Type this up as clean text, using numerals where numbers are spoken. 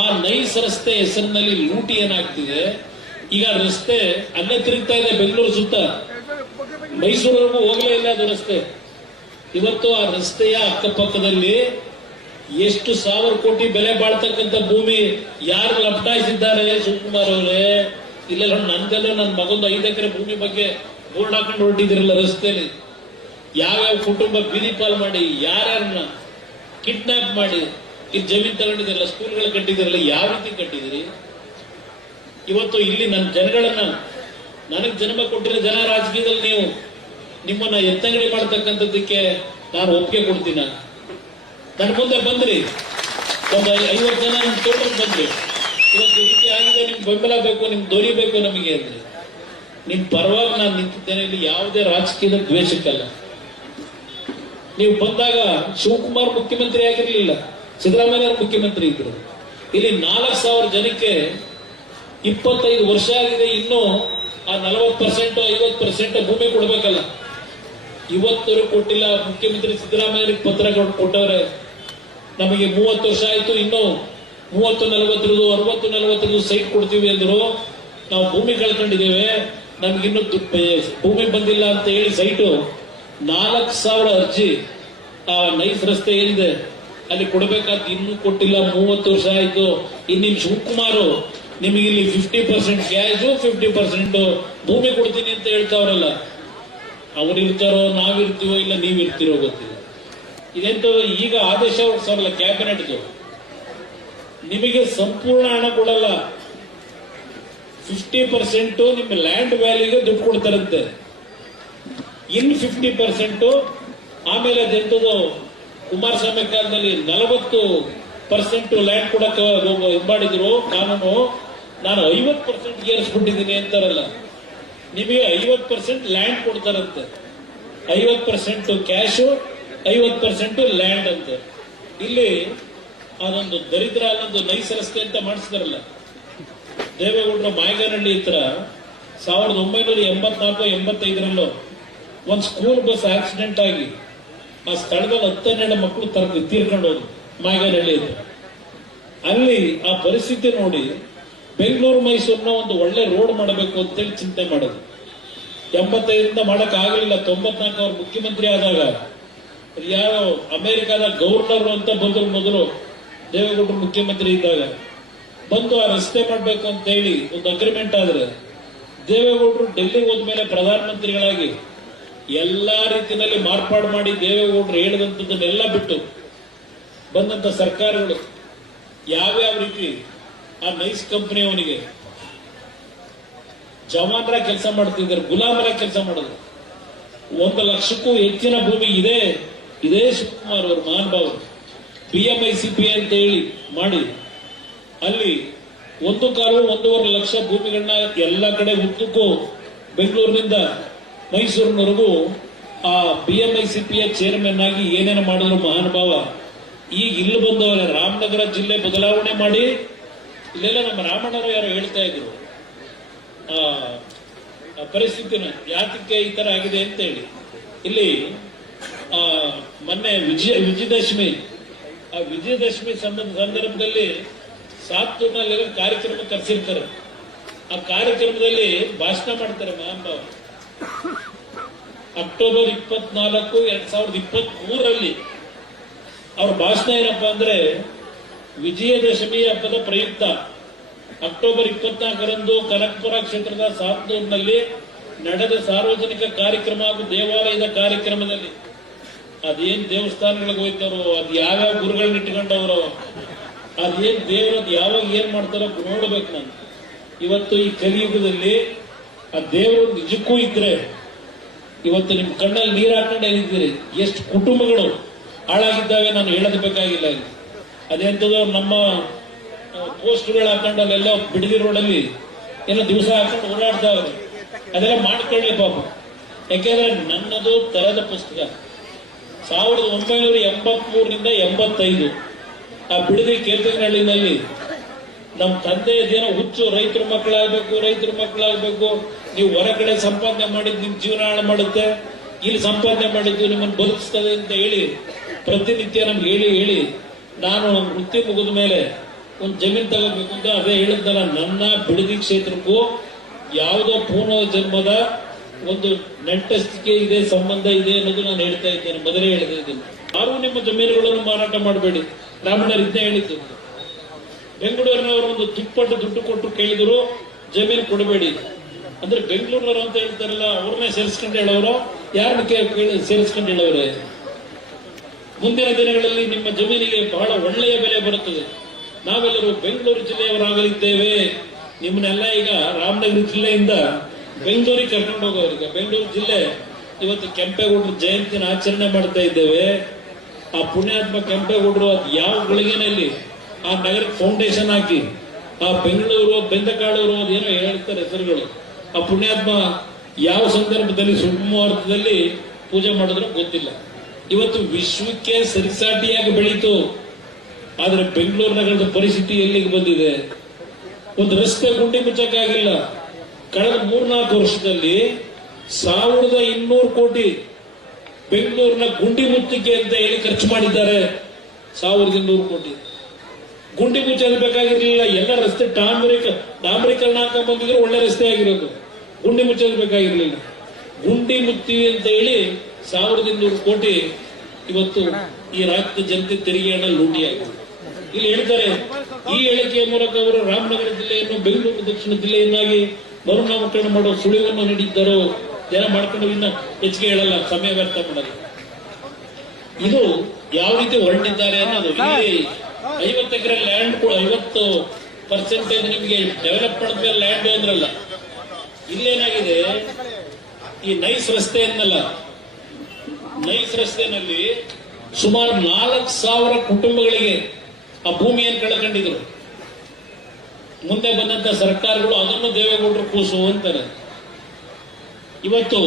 ಆ ನೈಸ್ ರಸ್ತೆ ಹೆಸರಿನಲ್ಲಿ ಲೂಟಿ ಏನಾಗ್ತಿದೆ. ಈಗ ರಸ್ತೆ ಅಲ್ಲೇ ತಿರುಗ್ತಾ ಇದೆ ಬೆಂಗಳೂರು ಸುತ್ತ, ಮೈಸೂರಿಗೂ ಹೋಗಲೇ ಇಲ್ಲ ಅದು ರಸ್ತೆ. ಇವತ್ತು ಆ ರಸ್ತೆಯ ಅಕ್ಕಪಕ್ಕದಲ್ಲಿ ಎಷ್ಟು ಸಾವಿರ ಕೋಟಿ ಬೆಲೆ ಬಾಳ್ತಕ್ಕಂಥ ಭೂಮಿ ಯಾರು ಲಪಟಾಯಿಸಿದ್ದಾರೆ ಶಿವಕುಮಾರ್ ಅವರೇ. ಇಲ್ಲೆಲ್ಲ ನಂದೆಲ್ಲ ನನ್ನ ಮಗೊಂದು 5 ಎಕರೆ ಭೂಮಿ ಬಗ್ಗೆ ಬೋರ್ಡ್ ಹಾಕೊಂಡು ಹೊರಟಿದ್ರಲ್ಲ ರಸ್ತೆಯಲ್ಲಿ. ಯಾವ್ಯಾವ ಕುಟುಂಬ ಬೀದಿ ಪಾಲ್ ಮಾಡಿ, ಯಾರ್ಯಾರನ್ನ ಕಿಡ್ನಾಪ್ ಮಾಡಿ ಇಲ್ಲಿ ಜಮೀನ್ ತಗೊಂಡಿದ್ರಲ್ಲ, ಸ್ಕೂಲ್ಗಳು ಕಟ್ಟಿದಿರಲ್ಲ, ಯಾವ ರೀತಿ ಕಟ್ಟಿದಿರಿ? ಇವತ್ತು ಇಲ್ಲಿ ನನ್ನ ಜನಗಳನ್ನ, ನನಗೆ ಜನ್ಮ ಕೊಟ್ಟಿರೋ ಜನ ರಾಜಕೀಯದಲ್ಲಿ ನೀವು ನಿಮ್ಮನ್ನ ಎತ್ತಂಗಡಿ ಮಾಡತಕ್ಕಂಥದ್ದಕ್ಕೆ ನಾನು ಒಪ್ಪಿಗೆ ಕೊಡ್ತೀನ? ನನ್ನ ಮುಂದೆ ಬಂದ್ರಿ, ಒಂದು 50 ಜನ ನಿಮ್ ತೋಟಕ್ಕೆ ಬಂದ್ರಿ, ಇವತ್ತು ಈ ರೀತಿ ಆಗಿದೆ, ನಿಮ್ಗೆ ಬೆಂಬಲ ಬೇಕು, ನಿಮ್ಗೆ ದೊರಿಬೇಕು ನಮಗೆ ಅಂದ್ರೆ ನಿಮ್ ಪರವಾಗಿ ನಾನು ನಿಂತಿದ್ದೇನೆ. ಇಲ್ಲಿ ಯಾವುದೇ ರಾಜಕೀಯದ ದ್ವೇಷಕ್ಕಲ್ಲ. ನೀವು ಬಂದಾಗ ಶಿವಕುಮಾರ್ ಮುಖ್ಯಮಂತ್ರಿ ಆಗಿರ್ಲಿಲ್ಲ, ಸಿದ್ದರಾಮಯ್ಯ ಮುಖ್ಯಮಂತ್ರಿ ಇದ್ರು. ಇಲ್ಲಿ 4,000 ಜನಕ್ಕೆ 25 ವರ್ಷ ಆಗಿದೆ, ಇನ್ನೂ ಆ 40% 50% ಭೂಮಿ ಕೊಡ್ಬೇಕಲ್ಲ. ಇವತ್ತವರೆಗೂ ಕೊಟ್ಟಿಲ್ಲ. ಮುಖ್ಯಮಂತ್ರಿ ಸಿದ್ದರಾಮಯ್ಯ ಪತ್ರ ಕೊಟ್ಟವ್ರೆ, ನಮಗೆ 30 ವರ್ಷ ಆಯ್ತು, ಇನ್ನು 30-40 60-40 ಸೈಟ್ ಕೊಡ್ತೀವಿ ಅಂದ್ರು. ನಾವು ಭೂಮಿ ಕಳ್ಕೊಂಡಿದ್ದೇವೆ, ನಮ್ಗಿನ್ನು ಭೂಮಿ ಬಂದಿಲ್ಲ ಅಂತ ಹೇಳಿ ಸೈಟು 4,000 ಅರ್ಜಿ ಆ ನೈಸ್ ರಸ್ತೆ ಏನಿದೆ ಅಲ್ಲಿ ಕೊಡಬೇಕಾದ ಇನ್ನೂ ಕೊಟ್ಟಿಲ್ಲ. 30 ವರ್ಷ ಆಯ್ತು. ಇನ್ನು ಶಿವಕುಮಾರ್ ನಿಮಗೆ ಇಲ್ಲಿ 50% ಕ್ಯಾಶು 50% ಭೂಮಿ ಕೊಡ್ತೀನಿ ಅಂತ ಹೇಳ್ತಾವ್ರಲ್ಲ, ಅವ್ರಿರ್ತಾರೋ ನಾವಿರ್ತೀವೋ ಇಲ್ಲ ನೀವಿರ್ತೀರೋ ಗೊತ್ತಿಲ್ಲ. ಇದೆಂತೂ ಈಗ ಆದೇಶ ಹೊರಡ್ಸೋರಲ್ಲ ಕ್ಯಾಬಿನೆಟ್ದು, ನಿಮಗೆ ಸಂಪೂರ್ಣ ಹಣ ಕೊಡಲ್ಲ, 50% ನಿಮ್ಮ ಲ್ಯಾಂಡ್ ವ್ಯಾಲ್ಯೂಗೆ ದುಡ್ಡು ಕೊಡ್ತಾರಂತೆ. ಇನ್ 50% ಆಮೇಲೆ ಅದೆಂತದ್ದು ಕುಮಾರಸ್ವಾಮಿ ಕಾಲದಲ್ಲಿ 40% ಲ್ಯಾಂಡ್ ಕೊಡಕ್ಕೆ ಮಾಡಿದ್ರು ಕಾನೂನು. ನಾನು 50% ಏರಿಸ್ಬಿಟ್ಟಿದ್ದೀನಿ ಅಂತಾರಲ್ಲ, ನಿಮಗೆ 50% ಲ್ಯಾಂಡ್ ಕೊಡ್ತಾರಂತೆ. 50% ಕ್ಯಾಶು 50% ಲ್ಯಾಂಡ್ ಅಂತ. ಇಲ್ಲಿ ಅದೊಂದು ದರಿದ್ರ ಅನ್ನೊಂದು ನೈಸ್ ರಸ್ತೆ ಅಂತ ಮಾಡಿಸಿದಾರಲ್ಲ ದೇವೇಗೌಡರ ಮಾಯಗಾನಹಳ್ಳಿ ಹತ್ರ 1984-85 ಒಂದು ಸ್ಕೂಲ್ ಬಸ್ ಆಕ್ಸಿಡೆಂಟ್ ಆಗಿ ಆ ಸ್ಥಳದಲ್ಲಿ 10-12 ಮಕ್ಕಳು ತೀರ್ಕೊಂಡು ಹೋದ್ರು ಮಾಯಗಾನಹಳ್ಳಿ ಹತ್ರ. ಅಲ್ಲಿ ಆ ಪರಿಸ್ಥಿತಿ ನೋಡಿ ಬೆಂಗಳೂರು ಮೈಸೂರಿನ ಒಂದು ಒಳ್ಳೆ ರೋಡ್ ಮಾಡಬೇಕು ಅಂತೇಳಿ ಚಿಂತೆ ಮಾಡೋದು. 85ರಿಂದ ಮಾಡಕ್ ಆಗಲಿಲ್ಲ. 94 ಅವ್ರು ಮುಖ್ಯಮಂತ್ರಿ ಆದಾಗ ಯಾವ ಅಮೆರಿಕಾದ ಗವರ್ನರ್ ಅಂತ ಬಂದ್ರು ಮೊದಲು ದೇವೇಗೌಡರು ಮುಖ್ಯಮಂತ್ರಿ ಇದ್ದಾಗ ಬಂದು ಆ ರಸ್ತೆ ಮಾಡಬೇಕು ಅಂತ ಹೇಳಿ ಒಂದು ಅಗ್ರಿಮೆಂಟ್ ಆದ್ರೆ ದೇವೇಗೌಡರು ಡೆಲ್ಲಿಗೆ ಹೋದ್ಮೇಲೆ ಪ್ರಧಾನಮಂತ್ರಿಗಳಾಗಿ ಎಲ್ಲಾ ರೀತಿಯಲ್ಲಿ ಮಾರ್ಪಾಡು ಮಾಡಿ ದೇವೇಗೌಡರು ಹೇಳಿದಂಥದ್ದನ್ನೆಲ್ಲ ಬಿಟ್ಟು ಬಂದಂತ ಸರ್ಕಾರಗಳು ಯಾವ್ಯಾವ ರೀತಿ ಆ ನೈಸ್ ಕಂಪನಿ ಅವನಿಗೆ ಜವಾನರ ಕೆಲಸ ಮಾಡ್ತಿದ್ದಾರೆ, ಗುಲಾಮರ ಕೆಲಸ ಮಾಡಿದ್ರು. 1 ಲಕ್ಷಕ್ಕೂ ಹೆಚ್ಚಿನ ಭೂಮಿ ಇದೇ ಶಿವಕುಮಾರ್ ಅವರು ಮಹಾನುಭಾವರು PMICP ಅಂತ ಹೇಳಿ ಮಾಡಿ ಅಲ್ಲಿ 1.25 ಲಕ್ಷ ಭೂಮಿಗಳನ್ನ ಎಲ್ಲ ಕಡೆ ಉದ್ದಕ್ಕೂ ಬೆಂಗಳೂರಿನಿಂದ ಮೈಸೂರಿನವರೆಗೂ ಆ PMICPಯ ಚೇರ್ಮನ್ ಆಗಿ ಏನೇನು ಮಾಡಿದ್ರು ಮಹಾನುಭಾವ. ಈಗ ಇಲ್ಲಿ ಬಂದವರ ರಾಮನಗರ ಜಿಲ್ಲೆ ಬದಲಾವಣೆ ಮಾಡಿ ಇಲ್ಲೆಲ್ಲ ನಮ್ಮ ರಾಮಣ್ಣವರು ಯಾರು ಹೇಳ್ತಾ ಇದ್ರು ಆ ಪರಿಸ್ಥಿತಿನ ಯಾತಕ್ಕೆ ಈ ತರ ಆಗಿದೆ ಅಂತ ಹೇಳಿ. ಇಲ್ಲಿ ಮೊನ್ನೆ ವಿಜಯದಶಮಿ ಆ ವಿಜಯದಶಮಿ ಸಂದರ್ಭದಲ್ಲಿ ಸಾತ್ತೂರಿನಲ್ಲಿ ಕಾರ್ಯಕ್ರಮ ಕರೆಸಿರ್ತಾರೆ. ಆ ಕಾರ್ಯಕ್ರಮದಲ್ಲಿ ಭಾಷಣ ಮಾಡ್ತಾರೆ ಮಹಾನುಭಾವ. ಅಕ್ಟೋಬರ್ 24, 2023 ಅವ್ರ ಭಾಷಣ ಏನಪ್ಪಾ ಅಂದ್ರೆ, ವಿಜಯದಶಮಿ ಹಬ್ಬದ ಪ್ರಯುಕ್ತ ಅಕ್ಟೋಬರ್ 24ರಂದು ಕನಕಪುರ ಕ್ಷೇತ್ರದ ಸಾತ್ತೂರಿನಲ್ಲಿ ನಡೆದ ಸಾರ್ವಜನಿಕ ಕಾರ್ಯಕ್ರಮ ಹಾಗೂ ದೇವಾಲಯದ ಕಾರ್ಯಕ್ರಮದಲ್ಲಿ ಅದೇನ್ ದೇವಸ್ಥಾನಗಳಿಗೆ ಹೋಗ್ತಾರೋ, ಅದ್ ಯಾವ್ಯಾವ ಗುರುಗಳನ್ನ ಇಟ್ಕೊಂಡವರು, ಅದೇನ್ ದೇವರದ್ದು ಯಾವಾಗ ಏನ್ ಮಾಡ್ತಾರೋ ನೋಡ್ಬೇಕು ನಾನು. ಇವತ್ತು ಈ ಕಲಿಯುಗದಲ್ಲಿ ಆ ದೇವರು ನಿಜಕ್ಕೂ ಇದ್ರೆ ಇವತ್ತು ನಿಮ್ ಕಣ್ಣಲ್ಲಿ ನೀರು ಹಾಕೊಂಡೇ ಇದ್ದೀರಿ. ಎಷ್ಟು ಕುಟುಂಬಗಳು ಹಾಳಾಗಿದ್ದಾವೆ ನಾನು ಹೇಳೋದು ಬೇಕಾಗಿಲ್ಲ. ಅದೆಂತದೋ ನಮ್ಮ ಪೋಸ್ಟ್ಗಳು ಹಾಕೊಂಡಲ್ಲೆಲ್ಲ ಬಿಡದಿ ರೋಡಲ್ಲಿ ಏನೋ ದಿವಸ ಹಾಕೊಂಡು ಓಡಾಡ್ತಾವ್ರೆ. ಅದೆಲ್ಲ ಮಾಡ್ಕೊಳ್ಳಿ ಪಾಪ. ಯಾಕೆಂದ್ರೆ ನನ್ನದು ತರದ ಪುಸ್ತಕ 1983ರಿಂದ 85 ಆ ಬಿಡದಿ ಕೇತನಹಳ್ಳಿನಲ್ಲಿ ನಮ್ಮ ತಂದೆಯದೇನೋ ಹುಚ್ಚು, ರೈತರ ಮಕ್ಕಳಾಗಬೇಕು, ನೀವು ಹೊರಗಡೆ ಸಂಪಾದನೆ ಮಾಡಿದ್ ನಿಮ್ ಜೀವನ ಹಾಳು ಮಾಡುತ್ತೆ, ಇಲ್ಲಿ ಸಂಪಾದನೆ ಮಾಡಿದ್ದು ನಿಮ್ಮನ್ನು ಬದುಕಿಸ್ತದೆ ಅಂತ ಹೇಳಿ ಪ್ರತಿನಿತ್ಯ ನಮ್ಗೆ ಹೇಳಿ ನಾನು ವೃತ್ತಿ ಮುಗಿದ ಮೇಲೆ ಒಂದು ಜಮೀನು ತಗೋಬೇಕು ಅಂತ ಅದೇ ಹೇಳಿದ್ನಲ್ಲ, ನನ್ನ ಬಿಡದಿ ಕ್ಷೇತ್ರಕ್ಕೂ ಯಾವುದೋ ಪೂರ್ವ ಜನ್ಮದ ಒಂದು ನೆಂಟಸ್ತಿಕೆ ಇದೆ, ಸಂಬಂಧ ಇದೆ ಅನ್ನೋದು ನಾನು ಹೇಳ್ತಾ ಇದ್ದೇನೆ, ಮೊದಲೇ ಹೇಳ್ತಾ ಇದ್ದೇನೆ. ಯಾರು ನಿಮ್ಮ ಜಮೀನುಗಳನ್ನು ಮಾರಾಟ ಮಾಡಬೇಡಿ. ರಾಮಣ್ಣರು ಇದನ್ನೇ ಹೇಳಿದ್ದು. ಬೆಂಗಳೂರಿನವರು ಒಂದು ದುಡ್ಡು ಕೊಟ್ಟು ಕೇಳಿದ್ರು ಜಮೀನು ಕೊಡಬೇಡಿ ಅಂದ್ರೆ ಬೆಂಗಳೂರಿನವರು ಅಂತ ಹೇಳ್ತಾರಲ್ಲ, ಅವ್ರನ್ನೇ ಸೇರಿಸ್ಕೊಂಡು ಹೇಳೋರು, ಯಾರನ್ನ ಸೇರಿಸ್ಕೊಂಡು ಹೇಳೋರೆ? ಮುಂದಿನ ದಿನಗಳಲ್ಲಿ ನಿಮ್ಮ ಜಮೀನಿಗೆ ಬಹಳ ಒಳ್ಳೆಯ ಬೆಲೆ ಬರುತ್ತದೆ. ನಾವೆಲ್ಲರೂ ಬೆಂಗಳೂರು ಜಿಲ್ಲೆಯವರಾಗಲಿದ್ದೇವೆ. ನಿಮ್ಮನ್ನೆಲ್ಲ ಈಗ ರಾಮನಗರ ಜಿಲ್ಲೆಯಿಂದ ಬೆಂಗಳೂರಿಗೆ ಕರ್ಕೊಂಡು ಹೋಗೋರು. ಈಗ ಬೆಂಗಳೂರು ಜಿಲ್ಲೆ ಇವತ್ತು ಕೆಂಪೇಗೌಡರ ಜಯಂತಿನ ಆಚರಣೆ ಮಾಡ್ತಾ ಇದ್ದೇವೆ. ಆ ಪುಣ್ಯಾತ್ಮ ಕೆಂಪೇಗೌಡರು ಅದು ಯಾವ ಗಳಿಗೆನಲ್ಲಿ ಆ ನಗರಕ್ಕೆ ಫೌಂಡೇಶನ್ ಹಾಕಿ, ಆ ಬೆಂಗಳೂರು ಬೆಂದಕಾಳೂರು ಅದೇನೋ ಹೇಳ್ತಾರೆ ಹೆಸರುಗಳು, ಆ ಪುಣ್ಯಾತ್ಮ ಯಾವ ಸಂದರ್ಭದಲ್ಲಿ ಸುಮುಹೂರ್ತದಲ್ಲಿ ಪೂಜೆ ಮಾಡಿದ್ರು ಗೊತ್ತಿಲ್ಲ. ಇವತ್ತು ವಿಶ್ವಕ್ಕೆ ಸರಿಸಾಟಿಯಾಗಿ ಬೆಳೀತು. ಆದ್ರೆ ಬೆಂಗಳೂರು ನಗರದ ಪರಿಸ್ಥಿತಿ ಎಲ್ಲಿಗೆ ಬಂದಿದೆ? ಒಂದು ರಸ್ತೆ ಗುಂಡಿ ಮುಚ್ಚಕ್ಕಾಗಿಲ್ಲ. ಕಳೆದ 3-4 ವರ್ಷದಲ್ಲಿ 1200 ಕೋಟಿ ಬೆಂಗಳೂರಿನ ಗುಂಡಿ ಮುಚ್ಚಿಕೆ ಅಂತ ಹೇಳಿ ಖರ್ಚು ಮಾಡಿದ್ದಾರೆ. 1200 ಕೋಟಿ ಗುಂಡಿ ಮುಚ್ಚಲು ಬೇಕಾಗಿರ್ಲಿಲ್ಲ. ಎಲ್ಲ ರಸ್ತೆ ಡಾಂಬರೀಕರಣ ಹಾಕೊಂಡ್ ಬಂದಿದ್ರು ಒಳ್ಳೆ ರಸ್ತೆ ಆಗಿರೋದು. ಗುಂಡಿ ಮುಚ್ಚಲು ಬೇಕಾಗಿರ್ಲಿಲ್ಲ. ಗುಂಡಿ ಮುಚ್ತೀವಿ ಅಂತ ಹೇಳಿ 1200 ಕೋಟಿ ಇವತ್ತು ಈ ರಾಜ್ಯದ ಜನತೆ ತೆರಿಗೆ ಹಣ ಲೂಟಿಯಾಗಿದೆ. ಇಲ್ಲಿ ಹೇಳ್ತಾರೆ, ಈ ಹೇಳಿಕೆಯ ಮೂಲಕ ಅವರು ರಾಮನಗರ ಜಿಲ್ಲೆಯನ್ನು ಬೆಂಗಳೂರು ದಕ್ಷಿಣ ಜಿಲ್ಲೆಯನ್ನಾಗಿ ಮರುನಾಮಕರಣ ಮಾಡುವ ಸುಳಿವನ್ನು ನೀಡಿದ್ದಾರೋ ಜನ ಮಾಡ್ಕೊಂಡು ಇನ್ನ ಹೆಚ್ಚಿಗೆ ಹೇಳಲ್ಲ, ಸಮಯ ವ್ಯರ್ಥ ಮಾಡಲ್ಲ. ಇದು ಯಾವ ರೀತಿ ಹೊರಟಿದ್ದಾರೆ ಅನ್ನೋದು. ಇಲ್ಲಿ 50 ಎಕರೆ ಲ್ಯಾಂಡ್ 50% ನಿಮಗೆ ಡೆವಲಪ್ಮೆಂಟ್ ಮೇಲೆ ಲ್ಯಾಂಡ್ ಅಂದ್ರಲ್ಲ, ಇಲ್ಲೇನಾಗಿದೆ, ಈ ನೈಸ್ ರಸ್ತೆ ಅನ್ನಲ್ಲ, ನೈಸ್ ರಸ್ತೆನಲ್ಲಿ ಸುಮಾರು 4000 ಕುಟುಂಬಗಳಿಗೆ ಆ ಭೂಮಿಯನ್ನು ಕಳ್ಕೊಂಡಿದ್ರು. ಮುಂದೆ ಬಂದಂತ ಸರ್ಕಾರಗಳು ಅದನ್ನು ದೇವೇಗೌಡರು ಕೂಸು ಅಂತಾರೆ. ಇವತ್ತು